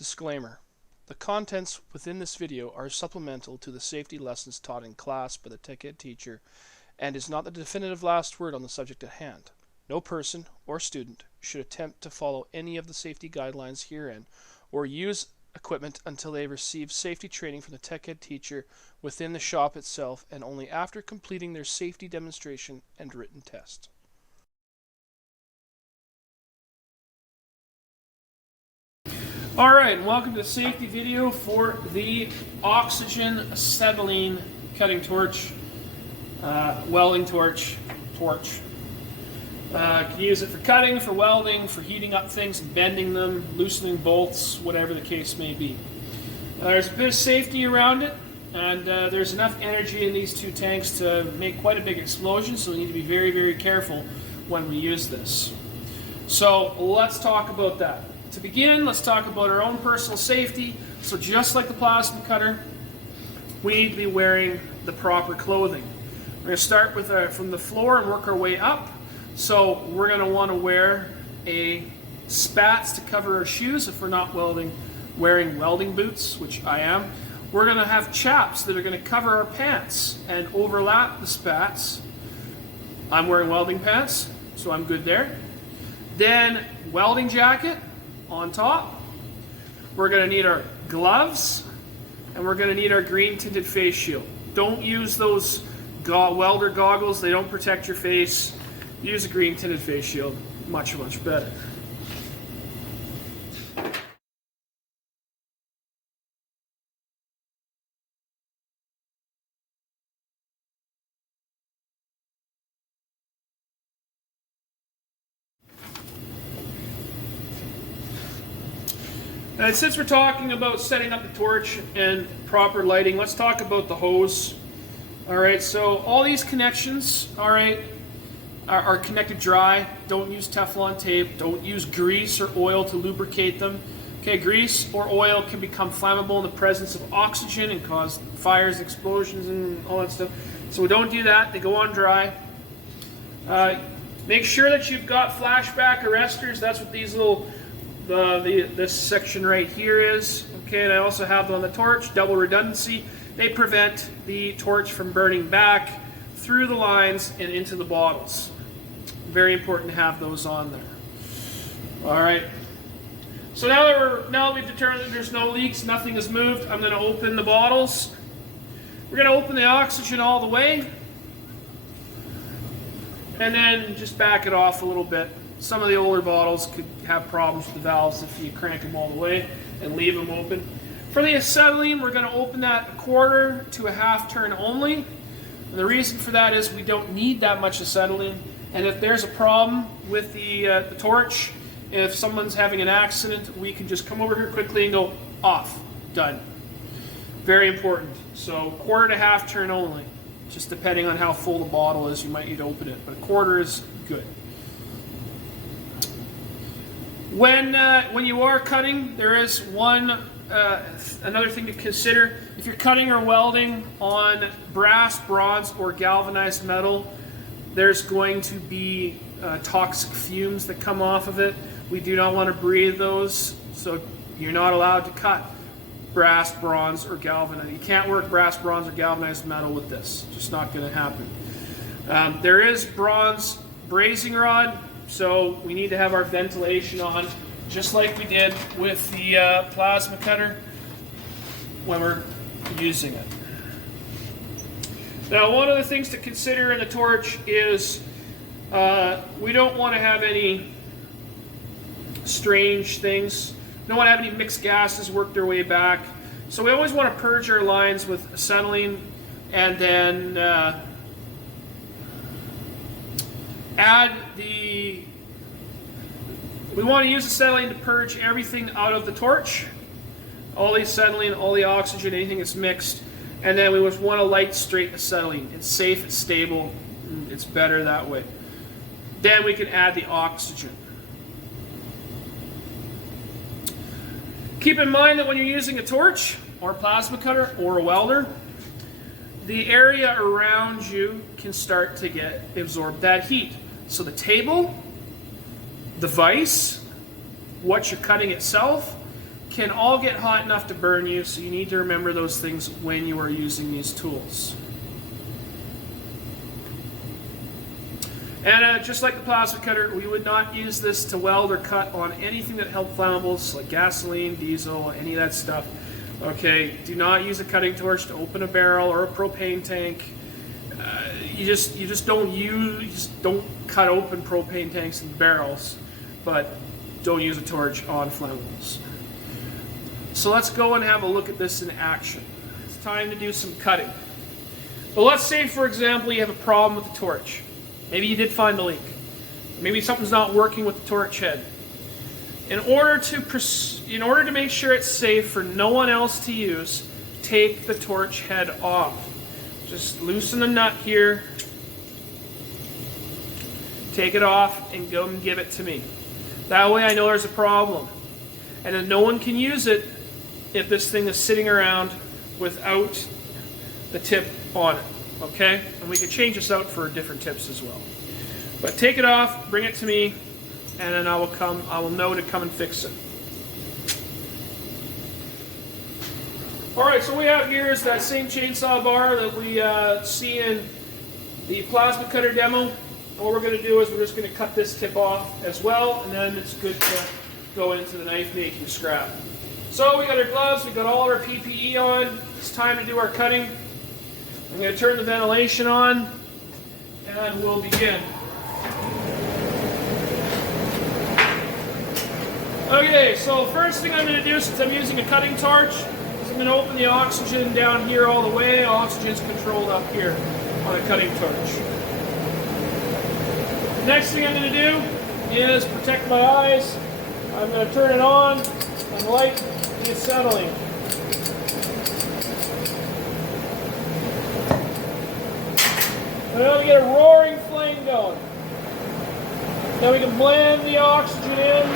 Disclaimer: the contents within this video are supplemental to the safety lessons taught in class by the tech ed teacher and is not the definitive last word on the subject at hand. No person or student should attempt to follow any of the safety guidelines herein or use equipment until they receive safety training from the tech ed teacher within the shop itself and only after completing their safety demonstration and written test. Alright, and welcome to the safety video for the Oxy-Acetylene cutting torch, welding torch. You can use it for cutting, for welding, for heating up things and bending them, loosening bolts, whatever the case may be. There's a bit of safety around it, and there's enough energy in these two tanks to make quite a big explosion, so we need to be very, very careful when we use this. So let's talk about that. To begin, let's talk about our own personal safety. So just like the plasma cutter, we need to be wearing the proper clothing. We're going to start with from the floor and work our way up. So we're going to want to wear spats to cover our shoes if we're not wearing welding boots, which I am. We're going to have chaps that are going to cover our pants and overlap the spats. I'm wearing welding pants, so I'm good there. Then welding jacket on top. We're going to need our gloves, and we're going to need our green tinted face shield. Don't use those welder goggles, they don't protect your face. Use a green tinted face shield, much, much better. And since we're talking about setting up the torch and proper lighting, let's talk about the hose. Alright, so all these connections, alright, are connected dry. Don't use Teflon tape. Don't use grease or oil to lubricate them. Okay, grease or oil can become flammable in the presence of oxygen and cause fires, explosions, and all that stuff. So don't do that. They go on dry. Make sure that you've got flashback arresters. That's what these little this section right here is. Okay, and I also have them on the torch, double redundancy. They prevent the torch from burning back through the lines and into the bottles. Very important to have those on there. Alright. So now that we've determined that there's no leaks, nothing has moved, I'm going to open the bottles. We're going to open the oxygen all the way. And then just back it off a little bit. Some of the older bottles could have problems with the valves if you crank them all the way and leave them open. For the acetylene, we're going to open that a quarter to a half turn only. And the reason for that is we don't need that much acetylene. And if there's a problem with the torch, if someone's having an accident, we can just come over here quickly and go off. Done. Very important. So quarter to half turn only. Just depending on how full the bottle is, you might need to open it. But a quarter is good. When you are cutting, there is another thing to consider. If you're cutting or welding on brass, bronze, or galvanized metal, there's going to be toxic fumes that come off of it. We do not want to breathe those, so you're not allowed to cut brass, bronze, or galvanized. You can't work brass, bronze, or galvanized metal with this. It's just not going to happen. There is bronze brazing rod. So we need to have our ventilation on, just like we did with the plasma cutter when we're using it. Now, one of the things to consider in the torch is we don't want to have any strange things. We don't want to have any mixed gases work their way back. So we always want to purge our lines with acetylene and then we want to use acetylene to purge everything out of the torch. All the acetylene, all the oxygen, anything that's mixed. And then we just want to light straight acetylene. It's safe, it's stable, it's better that way. Then we can add the oxygen. Keep in mind that when you're using a torch, or a plasma cutter, or a welder, the area around you can start to absorb that heat. So the table, the vise, what you're cutting itself, can all get hot enough to burn you, so you need to remember those things when you are using these tools. And just like the plasma cutter, we would not use this to weld or cut on anything that held flammables, like gasoline, diesel, any of that stuff. Okay, do not use a cutting torch to open a barrel or a propane tank. You just don't cut open propane tanks and barrels, but don't use a torch on flammables. So let's go and have a look at this in action. It's time to do some cutting. But let's say, for example, you have a problem with the torch. Maybe you did find a leak. Maybe something's not working with the torch head. In order to make sure it's safe for no one else to use, take the torch head off. Just loosen the nut here, take it off, and go and give it to me. That way I know there's a problem. And then no one can use it if this thing is sitting around without the tip on it. Okay? And we can change this out for different tips as well. But take it off, bring it to me, and then I will know to come and fix it. Alright, so what we have here is that same chainsaw bar that we see in the plasma cutter demo. And what we're going to do is we're just going to cut this tip off as well, and then it's good to go into the knife making scrap. So we got our gloves, we got all our PPE on. It's time to do our cutting. I'm going to turn the ventilation on, and we'll begin. Okay, so first thing I'm going to do, since I'm using a cutting torch, is I'm going to open the oxygen down here all the way. Oxygen is controlled up here on a cutting torch. The next thing I'm going to do is protect my eyes. I'm going to turn it on and light the acetylene. And then we get a roaring flame going. Now we can blend the oxygen in.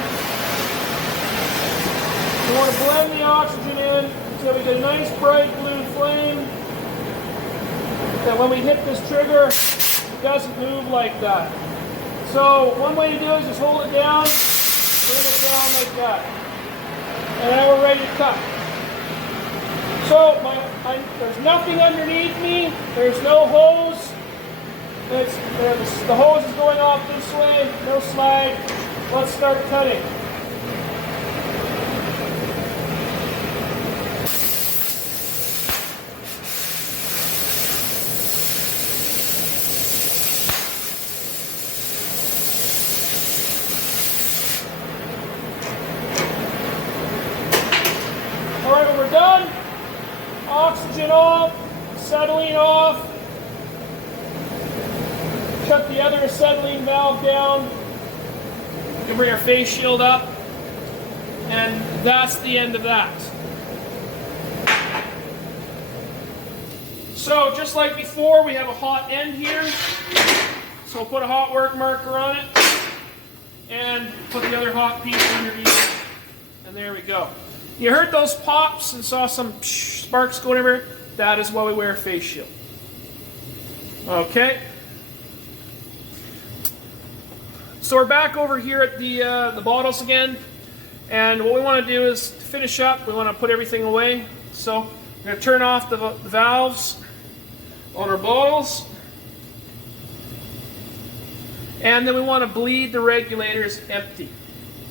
We want to blend the oxygen in until we get a nice bright blue flame. That when we hit this trigger, it doesn't move like that. So one way to do it is just hold it down, bring it down like that. And now we're ready to cut. So there's nothing underneath me, there's no hose. The hose is going off this way, no slag. Let's start cutting. Alright, when we're done, oxygen off, acetylene off. Shut the other acetylene valve down. We can bring our face shield up. And that's the end of that. So just like before, we have a hot end here. So we'll put a hot work marker on it. And put the other hot piece underneath. And there we go. You heard those pops and saw some sparks going everywhere? That is why we wear a face shield. Okay. So we're back over here at the bottles again, and what we want to do is to finish up. We want to put everything away. So we're going to turn off the valves on our bottles, and then we want to bleed the regulators empty.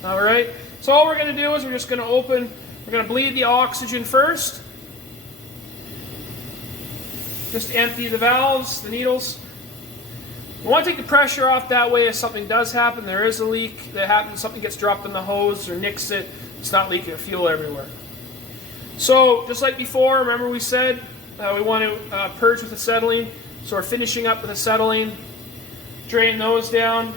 All right. So all we're going to do is we're just going to open. We're going to bleed the oxygen first. Just empty the valves, the needles. We want to take the pressure off, that way if something does happen, there is a leak that happens, something gets dropped in the hose or nicks it, it's not leaking fuel everywhere. So just like before, remember we said we want to purge with acetylene. So we're finishing up with acetylene. Drain those down.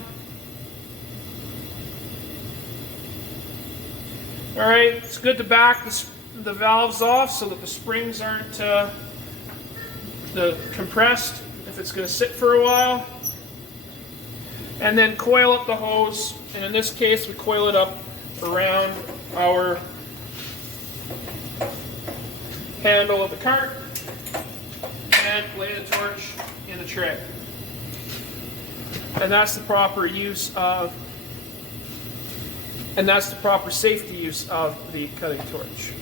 Alright, it's good to back the valves off so that the springs aren't compressed if it's going to sit for a while. And then coil up the hose, and in this case we coil it up around our handle of the cart and lay the torch in the tray. And that's the proper use of And that's the proper safety use of the cutting torch.